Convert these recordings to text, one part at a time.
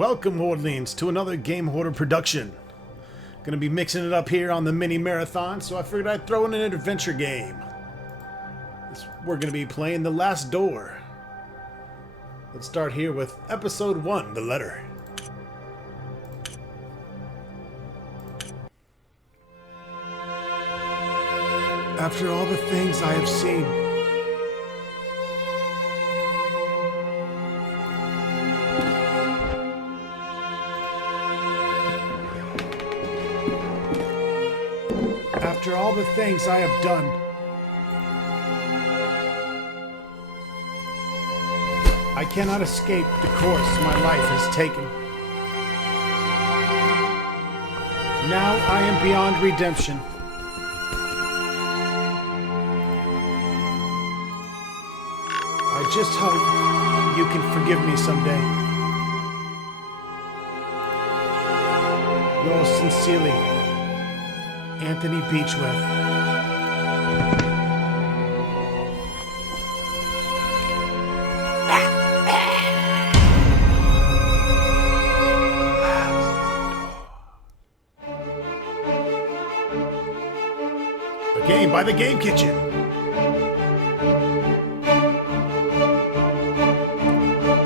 Welcome, Orleans, to another Game Hoarder production. Gonna be mixing it up here on the mini marathon, so I figured I'd throw in an adventure game. We're gonna be playing The Last Door. Let's start here with Episode 1, The Letter. After all the things I have seen, after all the things I have done, I cannot escape the course my life has taken. Now I am beyond redemption. I just hope you can forgive me someday. Yours sincerely, Anthony Beechworth. A game by the Game Kitchen.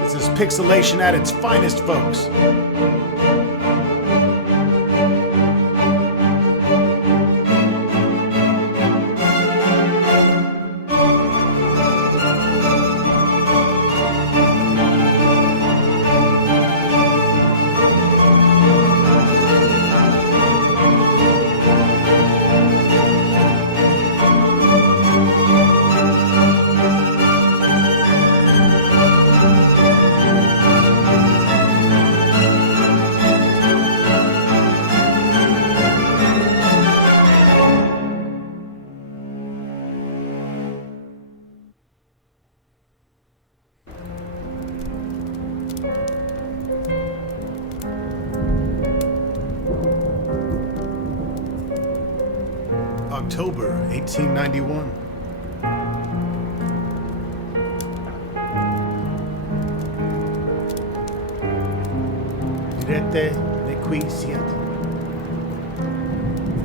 This is pixelation at its finest, folks. October 1891. Direte requiescat.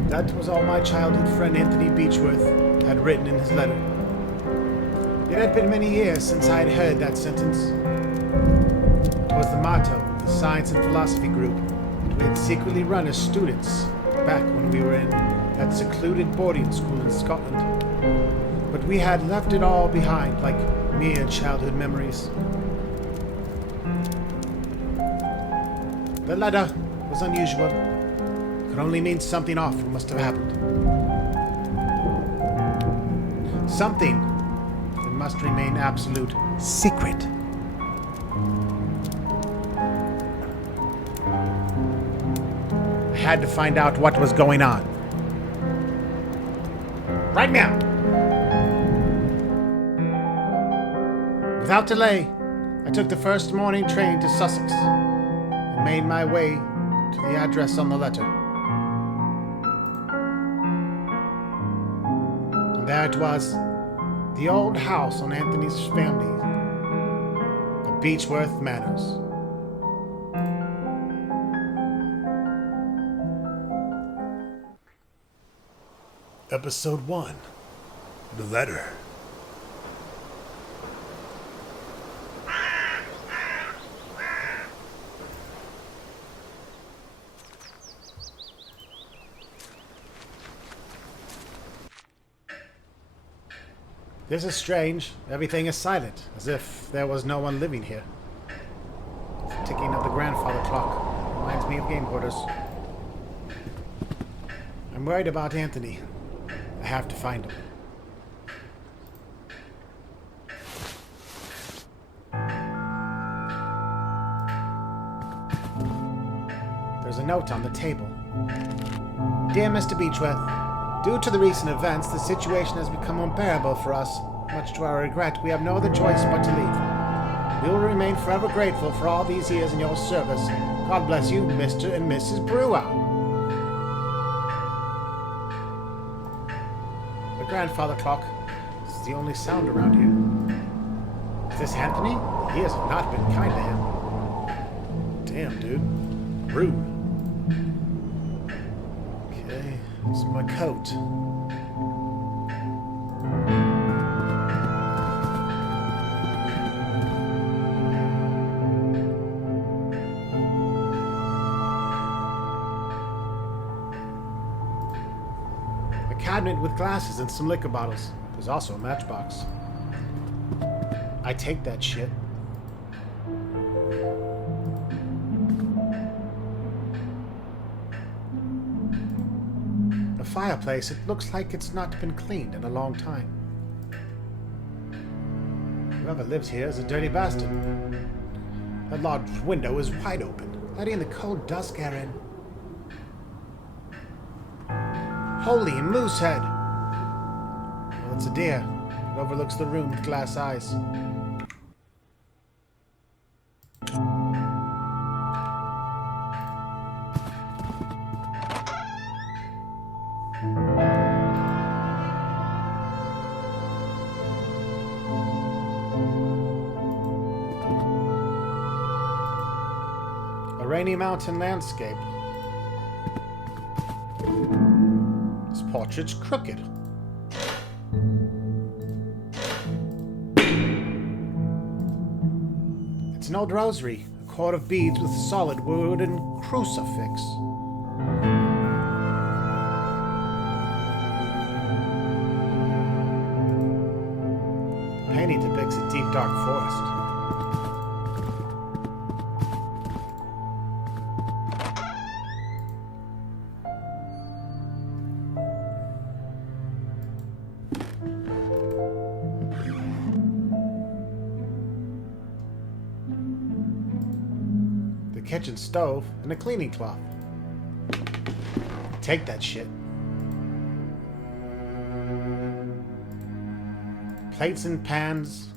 That was all my childhood friend Anthony Beechworth had written in his letter. It had been many years since I had heard that sentence. It was the motto of the Science and Philosophy group that we had secretly run as students back when we were in that secluded boarding school in Scotland. But we had left it all behind like mere childhood memories. The letter was unusual. It could only mean something awful must have happened. Something that must remain absolute secret. I had to find out what was going on. Right now. Without delay, I took the first morning train to Sussex and made my way to the address on the letter. And there it was, the old house on Anthony's family, the Beechworth Manors. Episode 1, The Letter. This is strange. Everything is silent, as if there was no one living here. The ticking of the grandfather clock reminds me of game quarters. I'm worried about Anthony. I have to find him. There's a note on the table. Dear Mr. Beechworth, due to the recent events, the situation has become unbearable for us. Much to our regret, we have no other choice but to leave. We will remain forever grateful for all these years in your service. God bless you, Mr. and Mrs. Brewer. Grandfather clock. This is the only sound around here. Is this Anthony? He has not been kind to him. Damn. Damn, dude. Rude. Okay, this is my coat. A cabinet with glasses and some liquor bottles. There's also a matchbox. I take that shit. A fireplace. It looks like it's not been cleaned in a long time. Whoever lives here is a dirty bastard. That large window is wide open, letting the cold dusk air in. Holy moosehead! Well, it's a deer. It overlooks the room with glass eyes. A rainy mountain landscape. This portrait's crooked. It's an old rosary, a cord of beads with a solid wooden crucifix. The painting depicts a deep, dark forest. Kitchen stove, and a cleaning cloth. Take that shit. Plates and pans.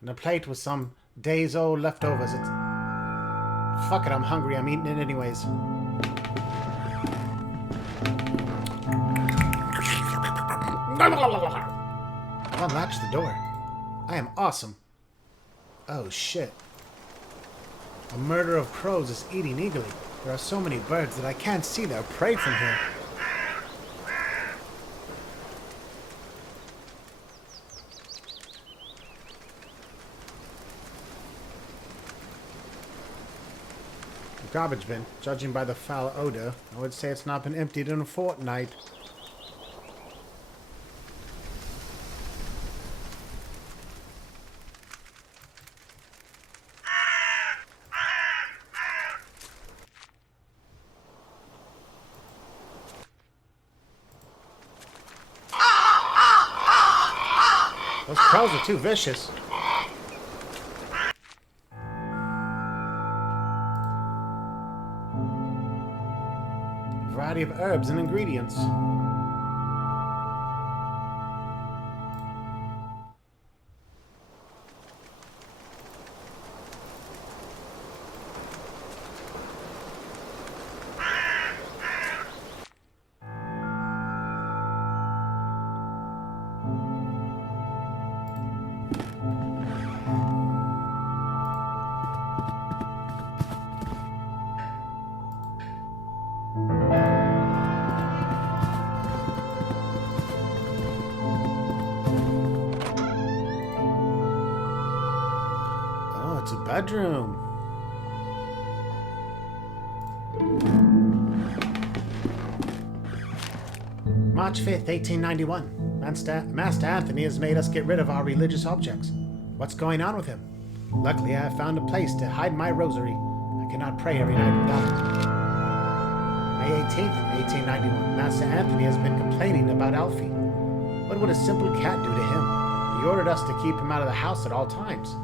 And a plate with some days old leftovers. It's... Fuck it, I'm hungry. I'm eating it anyways. I've unlatched the door. I am awesome. Oh shit. A murder of crows is eating eagerly. There are so many birds that I can't see their prey from here. The garbage bin, judging by the foul odor, I would say it's not been emptied in a fortnight. Those crows are too vicious. A variety of herbs and ingredients. It's a bedroom. March 5th, 1891. Master Anthony has made us get rid of our religious objects. What's going on with him? Luckily, I have found a place to hide my rosary. I cannot pray every night without it. May 18th, 1891. Master Anthony has been complaining about Alfie. What would a simple cat do to him? He ordered us to keep him out of the house at all times.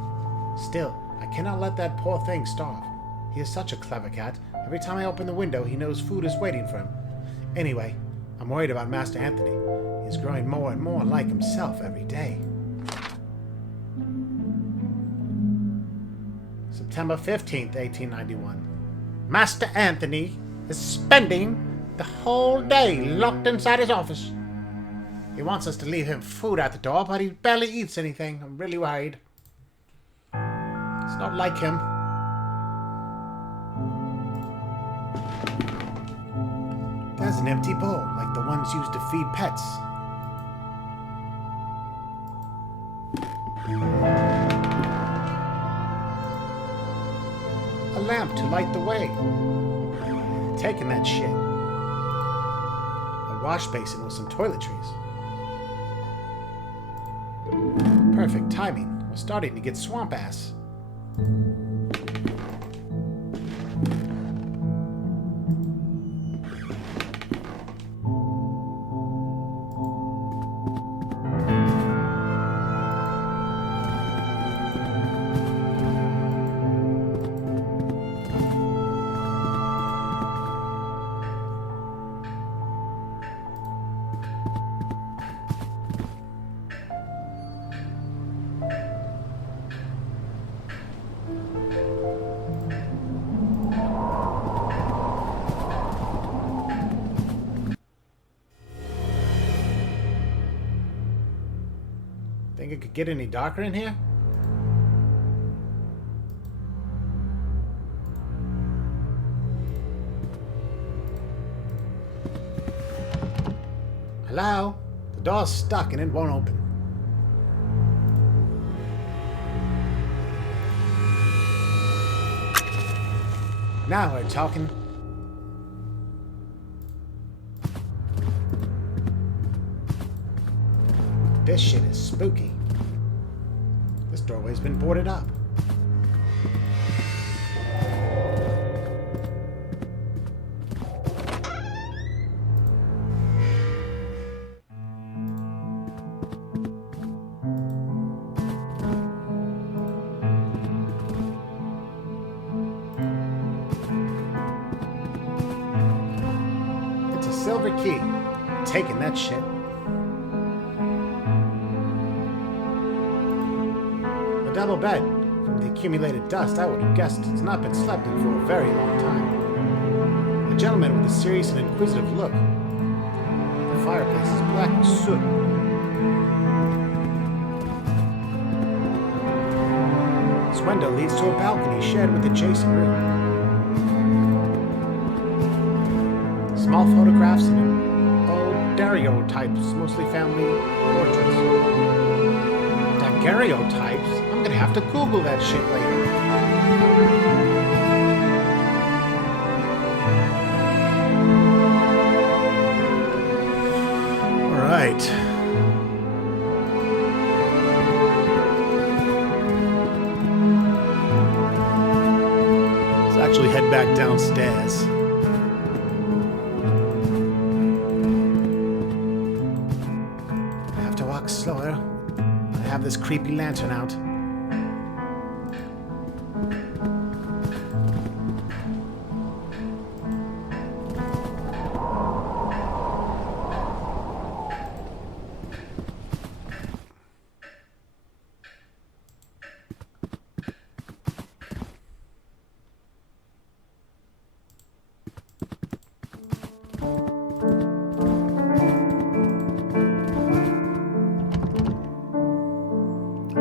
Still, I cannot let that poor thing starve. He is such a clever cat. Every time I open the window, he knows food is waiting for him. Anyway, I'm worried about Master Anthony. He's growing more and more like himself every day. September 15th, 1891. Master Anthony is spending the whole day locked inside his office. He wants us to leave him food at the door, but he barely eats anything. I'm really worried. It's not like him. is an empty bowl, like the ones used to feed pets. A lamp to light the way. Taking that shit. A wash basin with some toiletries. Perfect timing. We're starting to get swamp ass. Think it could get any darker in here? Hello? The door's stuck and it won't open. Now we're talking. This shit is spooky. This doorway's been boarded up. It's a silver key. Taking that shit. Double bed. From the accumulated dust, I would have guessed it's not been slept in for a very long time. A gentleman with a serious and inquisitive look. The fireplace is black with soot. This window leads to a balcony shared with adjacent room. Small photographs and old daguerreotypes, mostly family portraits. Daguerreotypes? I'm gonna have to Google that shit later. Alright. Let's actually head back downstairs. I have to walk slower. I have this creepy lantern out.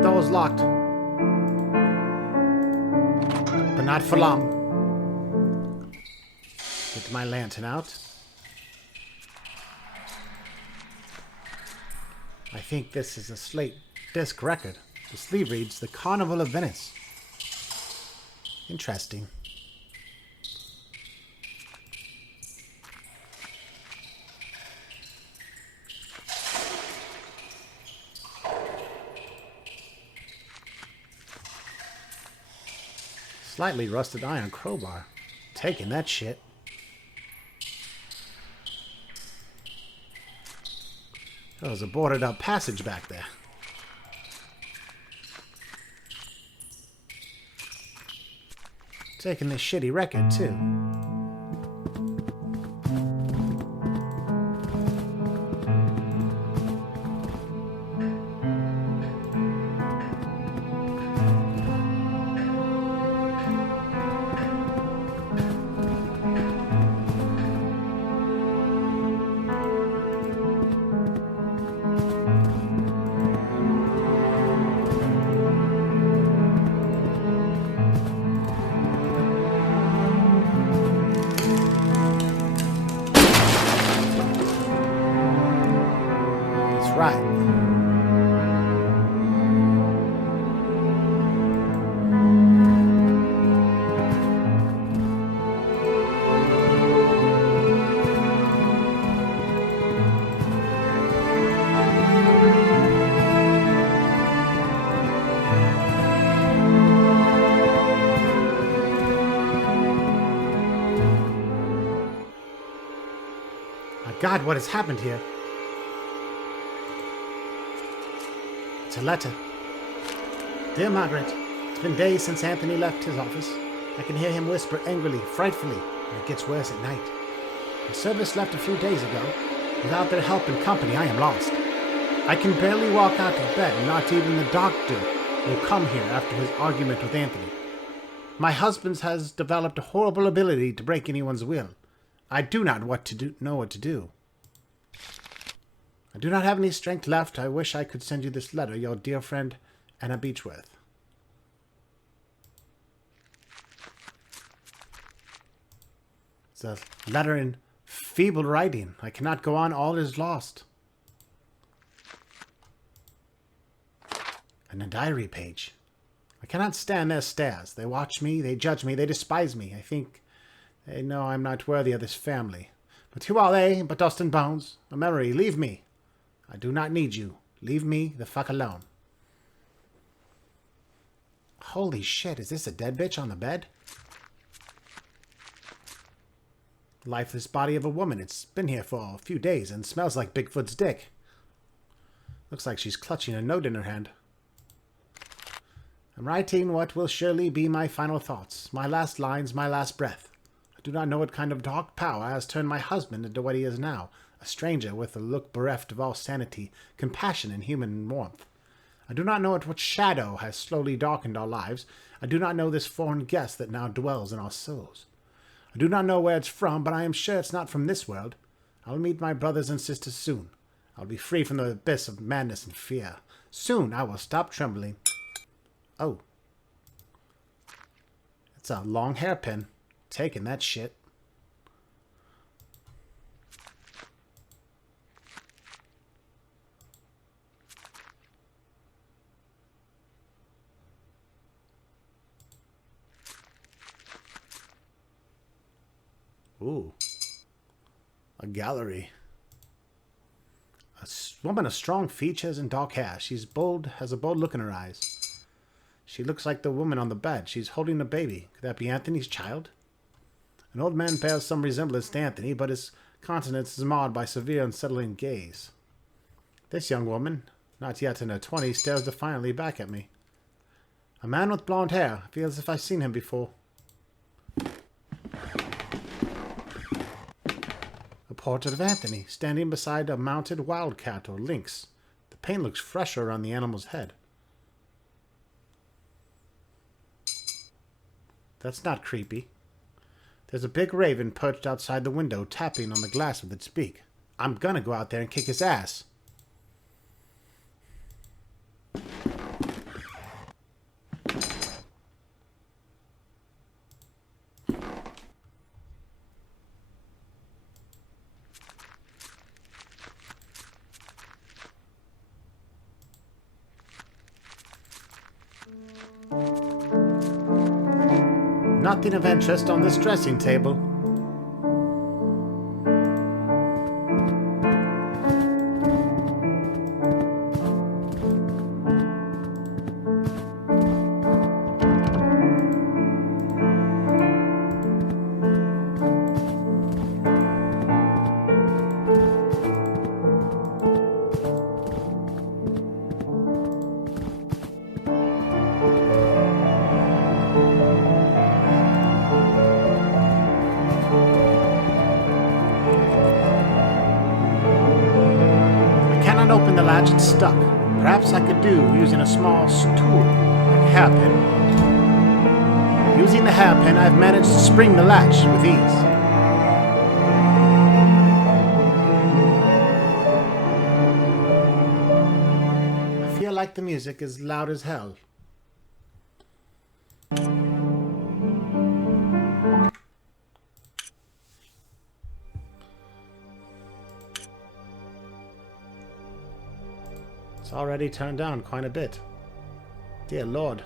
Door's locked. But not for long. Get my lantern out. I think this is a slate disc record. The sleeve reads The Carnival of Venice. Interesting. Slightly rusted iron crowbar. Taking that shit. Oh, there's a boarded up passage back there. Taking this shitty record, too. Right. My God, what has happened here? It's a letter. Dear Margaret, it's been days since Anthony left his office. I can hear him whisper angrily, frightfully, and it gets worse at night. The service left a few days ago. Without their help and company, I am lost. I can barely walk out of bed, and not even the doctor will come here after his argument with Anthony. My husband has developed a horrible ability to break anyone's will. I do not know what to do. I do not have any strength left. I wish I could send you this letter, your dear friend, Anna Beechworth. It's a letter in feeble writing. I cannot go on. All is lost. And a diary page. I cannot stand their stares. They watch me, they judge me, they despise me. I think they know I'm not worthy of this family. But who are they but dust and bones? A memory. Leave me. I do not need you. Leave me the fuck alone. Holy shit, is this a dead bitch on the bed? Lifeless body of a woman. It's been here for a few days and smells like Bigfoot's dick. Looks like she's clutching a note in her hand. I'm writing what will surely be my final thoughts, my last lines, my last breath. I do not know what kind of dark power has turned my husband into what he is now, a stranger with a look bereft of all sanity, compassion, and human warmth. I do not know what shadow has slowly darkened our lives. I do not know this foreign guest that now dwells in our souls. I do not know where it's from, but I am sure it's not from this world. I will meet my brothers and sisters soon. I will be free from the abyss of madness and fear. Soon I will stop trembling. Oh. It's a long hairpin. Taking that shit. Ooh. A gallery. A woman of strong features and dark hair. She's bold, has a bold look in her eyes. She looks like the woman on the bed. She's holding a baby. Could that be Anthony's child? An old man bears some resemblance to Anthony, but his countenance is marred by severe, unsettling gaze. This young woman, not yet in her 20s, stares defiantly back at me. A man with blonde hair. Feels as if I've seen him before. A portrait of Anthony, standing beside a mounted wildcat or lynx. The paint looks fresher on the animal's head. That's not creepy. There's a big raven perched outside the window, tapping on the glass with its beak. I'm gonna go out there and kick his ass. Nothing of interest on this dressing table. Open the latch, it's stuck. Perhaps I could do using a small stool, like a hairpin. Using the hairpin, I've managed to spring the latch with ease. I feel like the music is loud as hell. It's already turned down quite a bit. Dear Lord.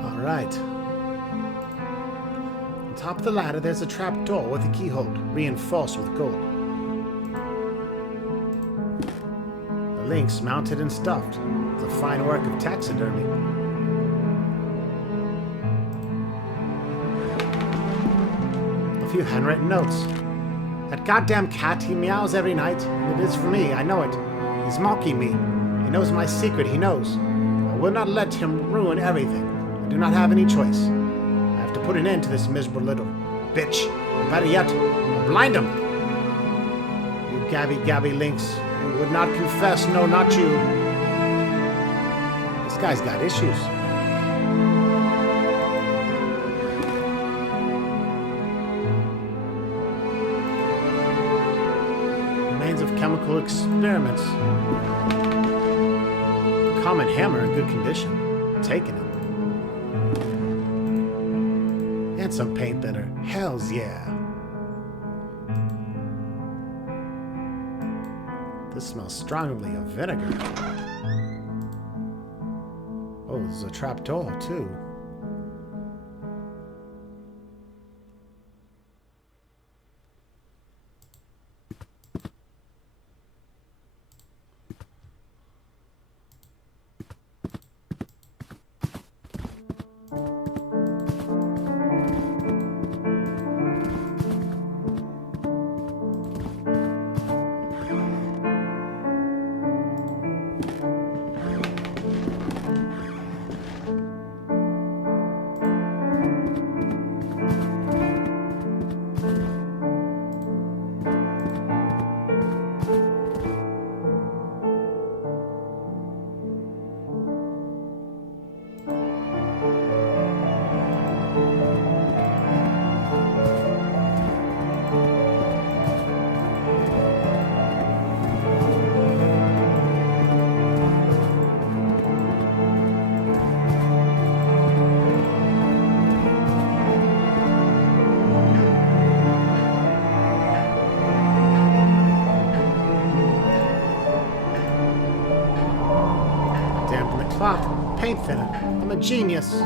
Alright. On top of the ladder, there's a trap door with a keyhole, reinforced with gold. The lynx mounted and stuffed. It's a fine work of taxidermy. A few handwritten notes. That goddamn cat, he meows every night, and it is for me, I know it. He's mocking me. He knows my secret, he knows. I will not let him ruin everything. I do not have any choice. I have to put an end to this miserable little bitch. Better yet, I'll blind him. You gabby lynx. You would not confess, no, not you. This guy's got issues. Remains of chemical experiments. A common hammer in good condition. Taking it. And some paint thinner. Hells yeah. This smells strongly of vinegar. Oh, there's a trap door, too. Paint thinner. I'm a genius.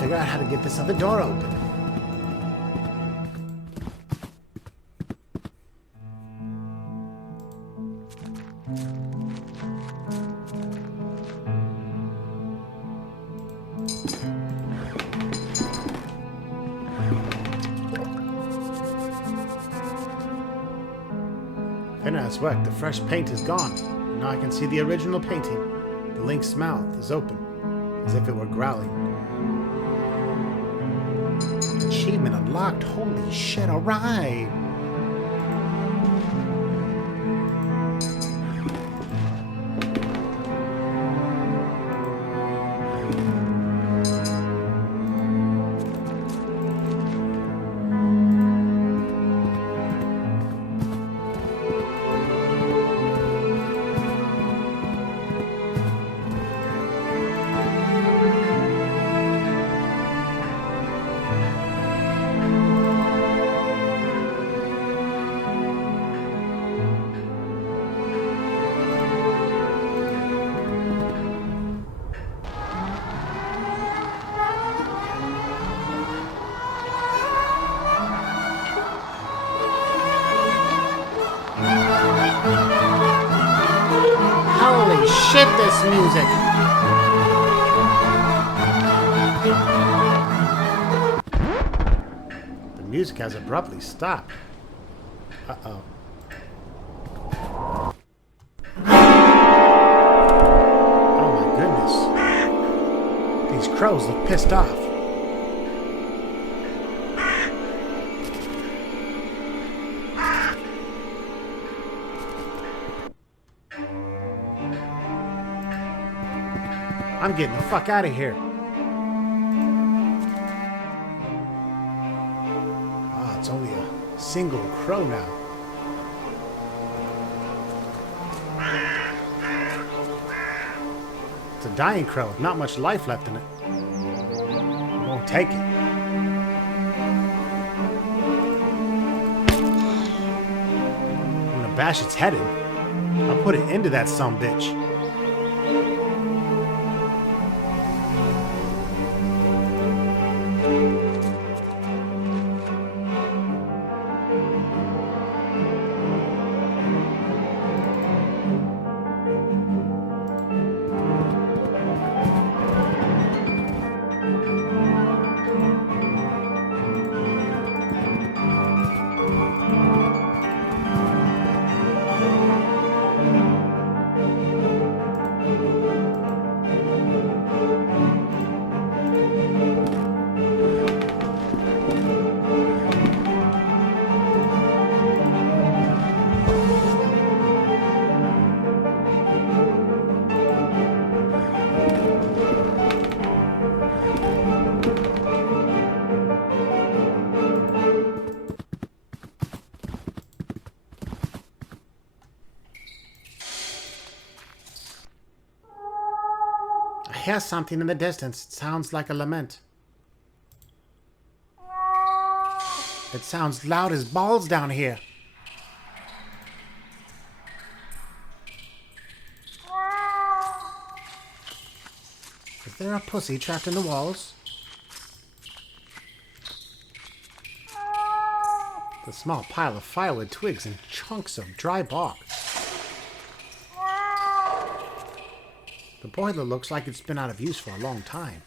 Figure out how to get this other door open. Finesse work. The fresh paint is gone. Now I can see the original painting. The lynx's mouth is open, as if it were growling. Achievement unlocked. Holy shit, alright. shit, this music! The music has abruptly stopped. Uh-oh. Oh my goodness. These crows look pissed off. I'm getting the fuck out of here. Ah, it's only a single crow now. It's a dying crow, not much life left in it. I won't take it. I'm gonna bash its head in. I'll put it into that sumbitch. I hear something in the distance. It sounds like a lament. It sounds loud as balls down here. Is there a pussy trapped in the walls? The small pile of firewood twigs and chunks of dry bark. The boiler looks like it's been out of use for a long time.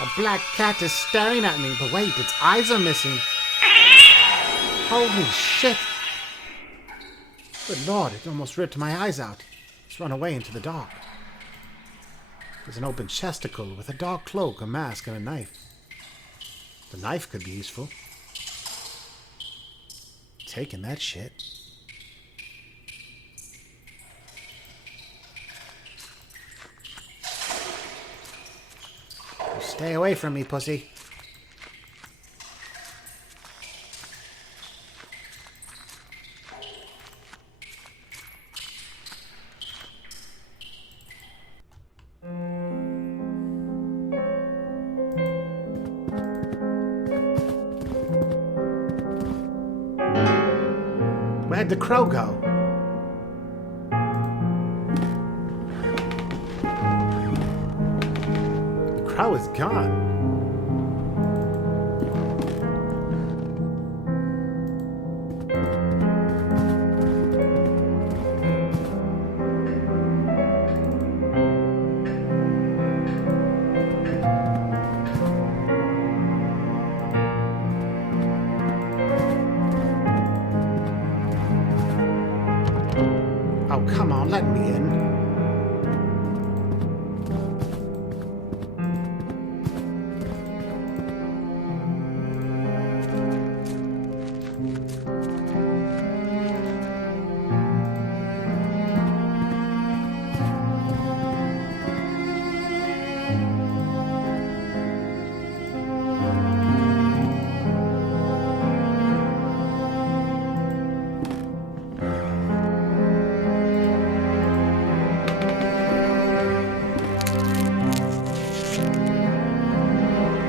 A black cat is staring at me, but wait, its eyes are missing. Holy shit! Good lord, it almost ripped my eyes out. It's run away into the dark. There's an open chesticle with a dark cloak, a mask, and a knife. The knife could be useful. Taking that shit. Stay away from me, pussy. Where'd the crow go? The crow is gone. Oh, come on, let me in.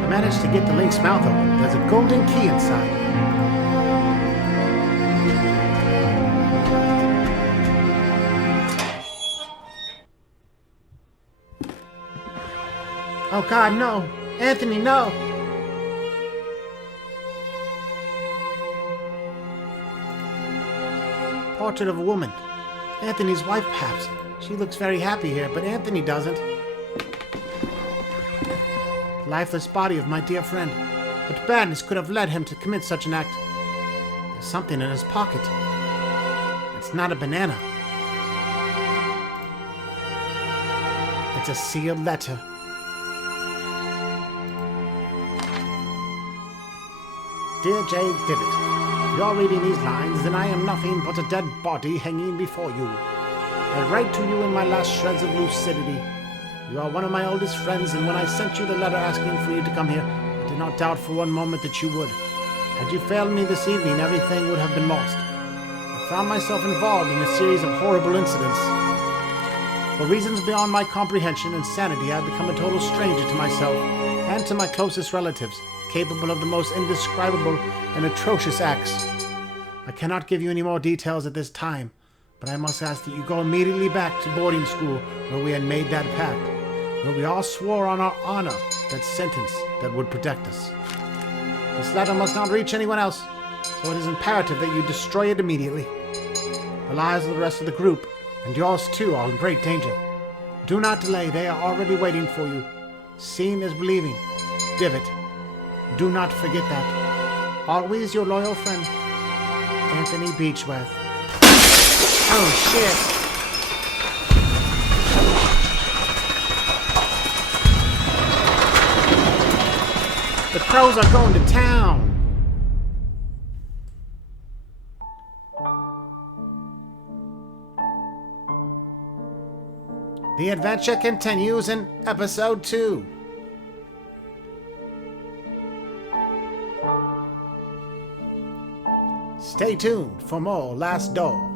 Managed to get the link's mouth open. There's a golden key inside. Oh God, no! Anthony, no! portrait of a woman. Anthony's wife, perhaps. She looks very happy here, but Anthony doesn't. The lifeless body of my dear friend. What badness could have led him to commit such an act? There's something in his pocket. It's not a banana. It's a sealed letter. Dear J. Divot, if you're reading these lines, then I am nothing but a dead body hanging before you. I write to you in my last shreds of lucidity. You are one of my oldest friends, and when I sent you the letter asking for you to come here, I did not doubt for one moment that you would. Had you failed me this evening, everything would have been lost. I found myself involved in a series of horrible incidents. For reasons beyond my comprehension and sanity, I have become a total stranger to myself and to my closest relatives, capable of the most indescribable and atrocious acts. I cannot give you any more details at this time, but I must ask that you go immediately back to boarding school where we had made that pact, where we all swore on our honor that sentence that would protect us. This letter must not reach anyone else, so it is imperative that you destroy it immediately. The lives of the rest of the group, and yours too, are in great danger. Do not delay, they are already waiting for you. Seeing is believing. Divot. Do not forget that. Always your loyal friend, Anthony Beechworth. Oh, shit. The crows are going to town. The adventure continues in episode 2. Stay tuned for more Last Door.